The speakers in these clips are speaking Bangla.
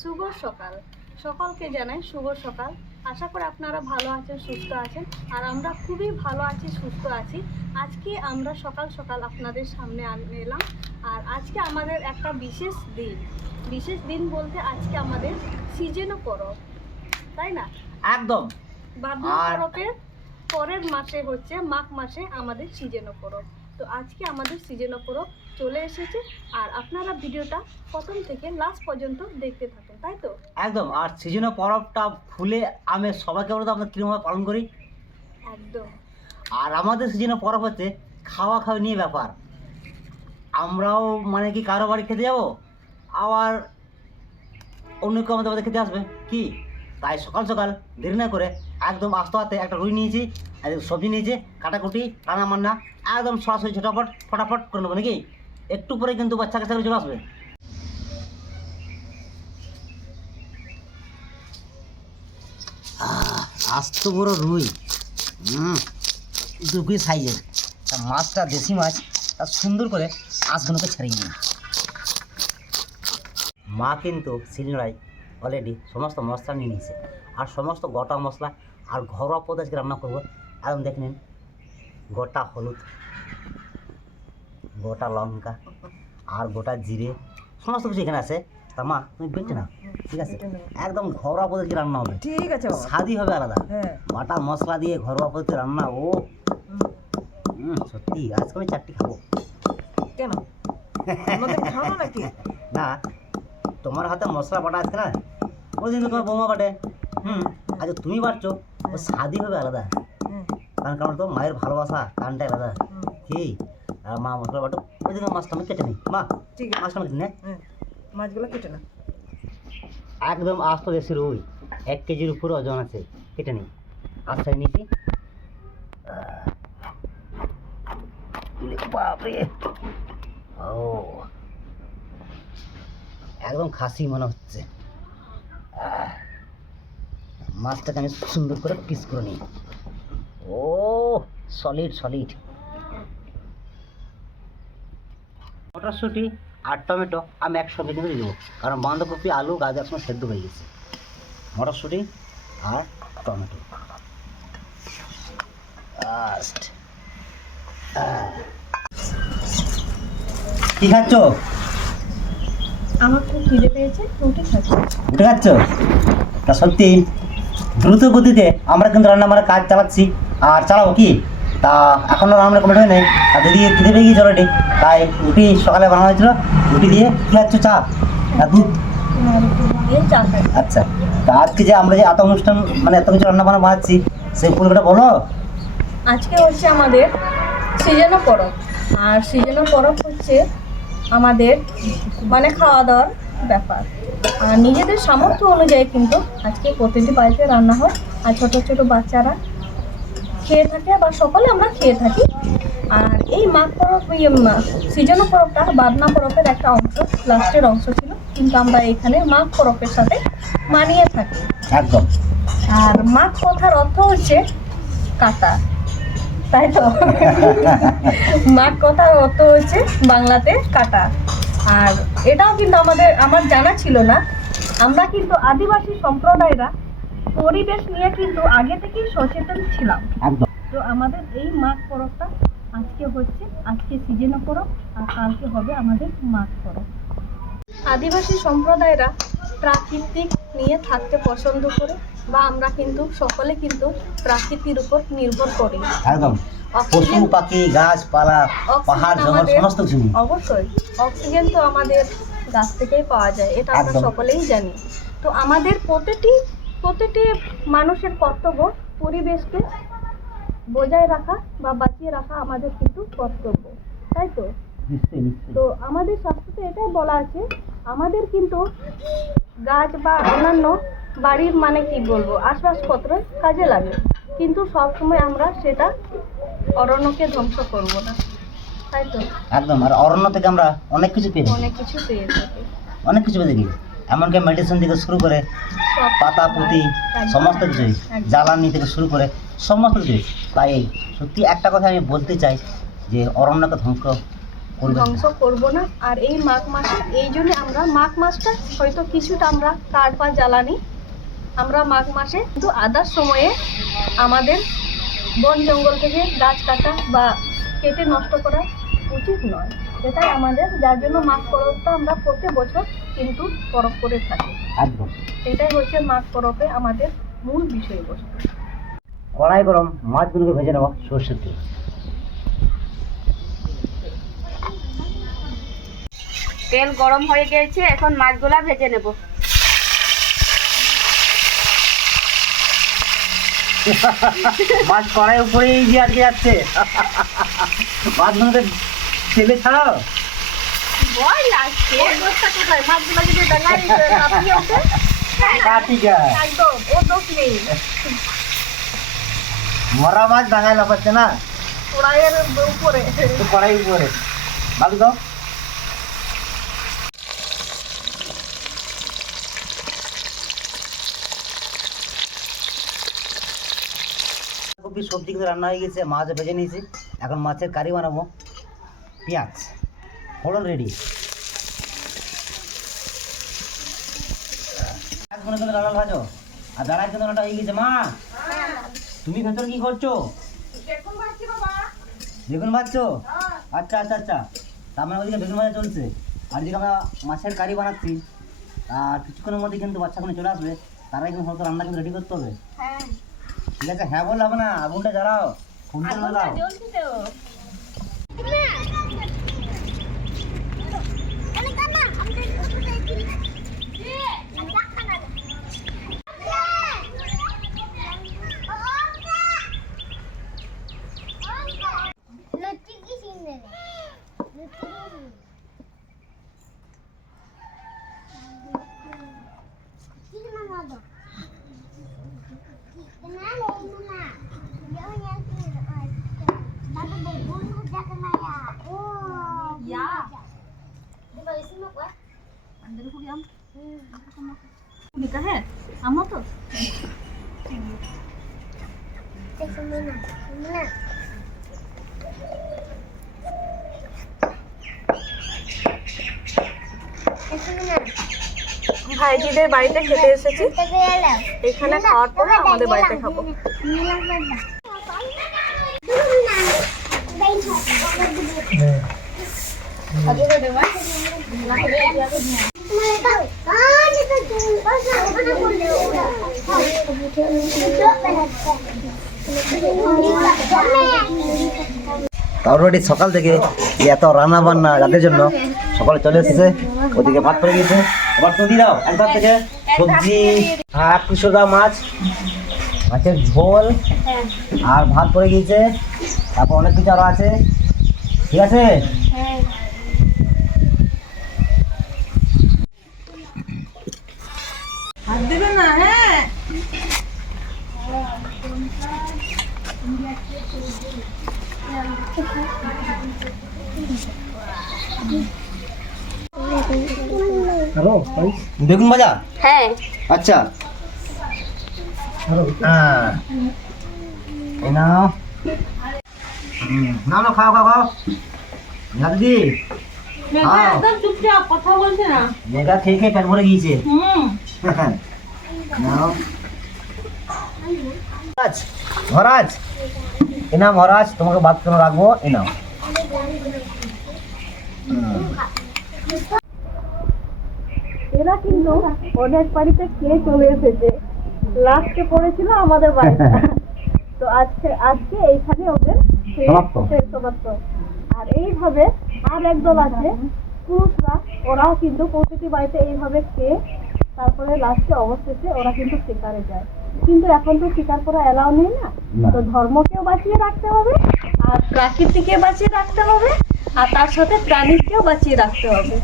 শুভ সকাল। সকলকে জানাই শুভ সকাল। আশা করি আপনারা ভালো আছেন, সুস্থ আছেন, আর আমরা খুবই ভালো আছি, সুস্থ আছি। আজকে আমরা সকাল সকাল আপনাদের সামনে এলাম। আর আজকে আমাদের একটা বিশেষ দিন বলতে আজকে আমাদের সিজনও পরব, তাই না? একদম। বাদনা পরবের পরের মাসে হচ্ছে মাঘ মাসে আমাদের সিজনও পরব। তো আজকে আমাদের সিজনও পরব চলে এসেছে, আর আপনারা ভিডিওটা প্রথম থেকে লাস্ট পর্যন্ত দেখতে থাকুন, তাই তো? একদম। আর সিজনের পরবটা ফুলে আমের সবাইকে বলতে আমরা কীরকমভাবে পালন করি। একদম। আর আমাদের সিজনের পরব হচ্ছে খাওয়া খাওয়া নিয়ে ব্যাপার। আমরাও মানে কি কারো বাড়ি খেতে যাবো, আবার অন্য কেউ আমাদের বাড়িতে খেতে আসবে কি, তাই সকাল সকাল দেরি না করে একদম আস্তে আস্তে একটা রুই নিয়েছি, আর সবজি নিয়েছি, কাটাকুটি রান্না বান্না একদম সরাসরি ঝটাফট ফটাফট করে নেবো নাকি। একটু পরে কিন্তু বাচ্চা কাচ্চা চলে আসবে। আস্ত বড় রুই, দু কেজি সাইজের। তা মাছটা দেশি মাছ, তা সুন্দর করে আঁশগুলোকে ছাড়িয়ে নিই। মা কিন্তু শিলনোড়ায় অলরেডি সমস্ত মশলা নিয়ে নিয়েছে, আর সমস্ত গোটা মশলা আর ঘরোয়া পদ্ধতিতে রান্না করবো। একদম দেখে নিন, গোটা হলুদ, গোটা লঙ্কা আর গোটা জিরে, সমস্ত কিছু এখানে আছে। তা মা তুমি বেটে না, ঠিক আছে? একদম ঘরোয়া পদ্ধতি রান্না হবে, ঠিক আছে, স্বাদই হবে আলাদা। হ্যাঁ, বাটা মশলা দিয়ে ঘরোয়া পদ্ধতি রান্না, ও সত্যি আজকে আমি 4টি খাবো। কেন আমাদের খাবো নাকি? না, তোমার হাতে মশলা বাটা আছে না, ওই দিন তো তোমার বৌমা বাটে। আচ্ছা তুমি বাটছো, ও স্বাদই হবে আলাদা। কারণ তো মায়ের ভালোবাসা কানটাই আলাদা কি। আর মা মশলা বাটো, ওই দিন মাছটা আমি কেটে নিই। মা ঠিক আছে, মাছটা আমি কেটে নিই। মাছগুলো কেটে না। একদম আস্ত দেশি রুই, 1 কেজির উপরে ওজন আছে, কেটে নিই। আস্তে নিয়েছি। বাপরে, ও একদম খাসি মনে হচ্ছে। মাছটাকে আমি সুন্দর করে পিস করে নিই। ও সলিড সলিড। মটরশুঁটি আর টমেটো আমি একসঙ্গে কিন্তু দিয়ে দেবো, কারণ বাঁধাকপি আলু গাজর একসঙ্গে সেদ্ধ হয়ে গেছে। মটরশুঁটি আর টমেটো কি খাচ্ছ? আমার খুব খিদে পেয়েছে, রুটি খাচ্ছি। রুটি খাচ্ছ? তা সত্যি দ্রুত গতিতে আমরা কিন্তু রান্নাবান্নার কাজ চালাচ্ছি, আর চালাবো কি। তা এখনও রান্না কমপ্লিট হয় নাই, আর দিদি খিদে পেয়ে গিয়েছে অলরেডি। তাই রুটি সকালে বানানো হয়েছিল, রুটি দিয়ে কী খাচ্ছ, চা না দুধ? আচ্ছা, তা আজকে যে আমরা যে এত অনুষ্ঠান মানে এত কিছু রান্নাবান্না বানাচ্ছি, সেই উপলক্ষটা বলো। আজকে হচ্ছে আমাদের সিজনও পরব, আর সিজনও পরব হচ্ছে আমাদের মানে খাওয়া দাওয়ার ব্যাপার। আর নিজেদের সামর্থ্য অনুযায়ী কিন্তু আজকে প্রতিটি বাড়িতে রান্না হয়, আর ছোট ছোট বাচ্চারা খেয়ে থাকে, বা সকলে আমরা খেয়ে থাকি। আর এই মাঘ পরব, সিজনও পরবটা বাদনা পরবের একটা অংশ, লাস্টের অংশ ছিল, কিন্তু আমরা এখানে মাঘ পরবের সাথে মানিয়ে থাকি একদম। আর মাঘ কথার অর্থ হচ্ছে কাটা, তাই তো? মাঘ কথার অর্থ হচ্ছে বাংলাতে কাটা। আর এটাও কিন্তু আমার জানা ছিল না। আমরা কিন্তু আদিবাসী সম্প্রদায়রা পরিবেশ নিয়ে কিন্তু আগে থেকেই সচেতন ছিলাম। একদম। তো আমাদের এই মাঘ পরবটা আজকে সিজনও পরব, আর কালকে হবে আমাদের মাঘ পরব। আদিবাসী সম্প্রদায়রা প্রাকৃতিক নিয়ে থাকতে পছন্দ করে, বা আমরা কিন্তু সকলে কিন্তু প্রাকৃতির উপর নির্ভর করি। একদম। পশু পাখি গাছপালা পাহাড় জঙ্গল সমস্ত কিছু নিয়ে। অবশ্যই অক্সিজেন তো আমাদের গাছ থেকেই পাওয়া যায়, এটা আমরা সকলেই জানি। তো আমাদের প্রতিটি মানুষের কর্তব্য পরিবেশকে বজায় রাখা বা বাঁচিয়ে রাখা আমাদের কিন্তু কর্তব্য, তাই তো? তো আমাদের শাস্ত্রে এটাই বলা আছে, আমাদের কিন্তু গাছ বা অন্যান্য বাড়ির মানে কি বলবো আসবাবপত্র কাজে লাগে, কিন্তু সবসময় আমরা সেটা অরণ্যকে ধ্বংস করব না, তাই তো? একদম। আর অরণ্য থেকে আমরা অনেক কিছু পেয়ে থাকি, অনেক কিছু পেয়ে থাকি, এমনকি মেডিসিন থেকে শুরু করে পাতা পুঁতি সমস্ত কিছুই, জ্বালানি থেকে শুরু করে সমস্ত কিছুই। তাই সত্যি একটা কথা আমি বলতে চাই, যে অরণ্যকে ধ্বংস করবেন না। ধ্বংস করব না। আর এই মাঘ মাসে এই জন্য আমরা মাঘ মাসটা হয়তো কিছুটা আমরা কাঠ বা জ্বালানি আমরা মাঘ মাসে, কিন্তু আদার সময়ে আমাদের বন জঙ্গল থেকে গাছ কাটা বা কেটে নষ্ট করা উচিত নয়। এটাই আমাদের, যার জন্য মাঘ পরবটা আমরা প্রত্যেক বছর কিন্তু পরব করে থাকি। একদম। এটাই হচ্ছে মাঘ পরবে আমাদের মূল বিষয়বস্তু। কড়াই গরম, মাছগুলোকে ভেজে নেবো সর্ষের তেল। তেল গরম হয়ে গেছে, এখন মাছগুলা ভেজে নেব। মাছ কড়াই উপরেই যে আটকে যাচ্ছে। মাছগুলোকে তেলে ছাড়াও। ভয় লাগছে। মাছগুলো যদি ডাঙায় লাফিয়ে ওঠে, কাটিকা একদম ওর দোষ নেই। মরা মাছ ডাঙায় লাফাচ্ছে না, কড়াইয়ের উপরে। তো কড়াই উপরে ভালো দাও। কপি সবজি কিন্তু রান্না হয়ে গেছে, মাছ ভেজে নিয়েছি। এখন মাছের কারি বানাবো। পেঁয়াজ ফোড়ন রেডি। পেঁয়াজগুলো কিন্তু লাল লাল ভাজো। আর দাঁড়ায় কিন্তু রান্নাটা হয়ে গেছে। মা তুমি ভেতরে কি করছো? বেগুন ভাজছো? আচ্ছা আচ্ছা আচ্ছা, তার মানে ওইদিকে বেগুন ভাজা চলছে, আর এদিকে আমরা মাছের কারি বানাচ্ছি। আর কিছুক্ষণের মধ্যে কিন্তু বাচ্চাগুলো চলে আসবে, তারাই কিন্তু হয়তো রান্না কিন্তু রেডি করতে হবে। ঠিক আছে, হ্যাঁ বললে হবে না, আগুনটা জ্বালাও, ফোনটা লাগাও। है आमा तो ভাইজিদের বাড়িতে খেতে এসেছি, এখানে খাওয়ার পরে আমাদের বাড়িতে খাবো। অলরেডি সকাল থেকে এত রান্না বান্না রাতের জন্য সকালে চলে এসেছে। ওদিকে ভাত পড়ে গিয়েছে, আবার তো দিয়ে দাও একবার থেকে সবজি আর কুসুদা মাছ, মাছের ঝোল আর ভাত পড়ে গিয়েছে। তারপর অনেক কিছু আরো আছে। ঠিক আছে, হাত দেবে না, হ্যাঁ। বেগুন ভাজা। হ্যাঁ, আচ্ছা, এই নাও। নাও নাও, খাও খাও খাও। দিদি চুপচাপ কথা বলছে না। মেঘা খেয়ে খেয়ে পেট ভরে গিয়েছে। নাও মহারাজ, এ নাও মহারাজ, তোমাকে ভাত কেন রাখবো, এ নাও। এরা কিন্তু অনেক বাড়িতে খেয়ে চলে এসেছে, লাস্টে পড়েছিল আমাদের বাড়িতে। তো আজকে এইখানে ওদের শেষ সমাপ্ত। আর এইভাবে আর একদল আছে পুরুষরা, ওরাও কিন্তু প্রতিটি বাড়িতে এইভাবে খেয়ে তারপরে লাস্টে অবশেষে ওরা কিন্তু শিকারে যায়। কিন্তু এখন তো শিকার করা এলাও নেই না, তো ধর্মকেও বাঁচিয়ে রাখতে হবে, আর প্রাকৃতিকে বাঁচিয়ে রাখতে হবে, আর তার সাথে প্রাণীকেও বাঁচিয়ে রাখতে হবে।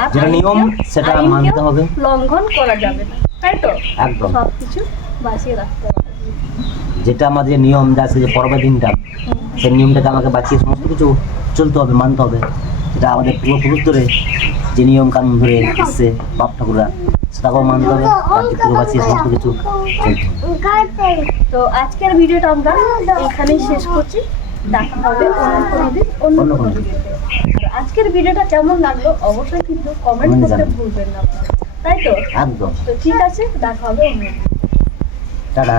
আর যেটা নিয়ম সেটা মানতে হবে, লঙ্ঘন করা যাবে না, তাই তো? একদম সবকিছু বাঁচিয়ে রাখতে হবে। যেটা আমাদের নিয়ম যা আছে, যে পর্বের দিনটা, সেই নিয়মটাকে আমাকে বাঁচিয়ে সমস্ত কিছু চলতে হবে, মানতে হবে। যেটা আমাদের পূর্বপুরুষ ধরে যে নিয়ম কানুন ধরে এসছে বাপ ঠাকুররা, সেটাকেও মানতে হবে, রাজ্যকে বাঁচিয়ে সমস্ত কিছু চলতে হবে। তো আজকের ভিডিওটা আমরা এখানেই শেষ করছি। দেখা হবে অন্য কোনো দিন অন্য অন্য কোনো কোনো দিন। ভিডিওতে। আর আজকের ভিডিওটা কেমন লাগলো অবশ্যই কিন্তু কমেন্ট Comment করতে জানাবেন। ভুলবেন না আপনারা, তাই তো? একদম। তো ঠিক আছে, দেখা হবে অন্য দিন। টাটা।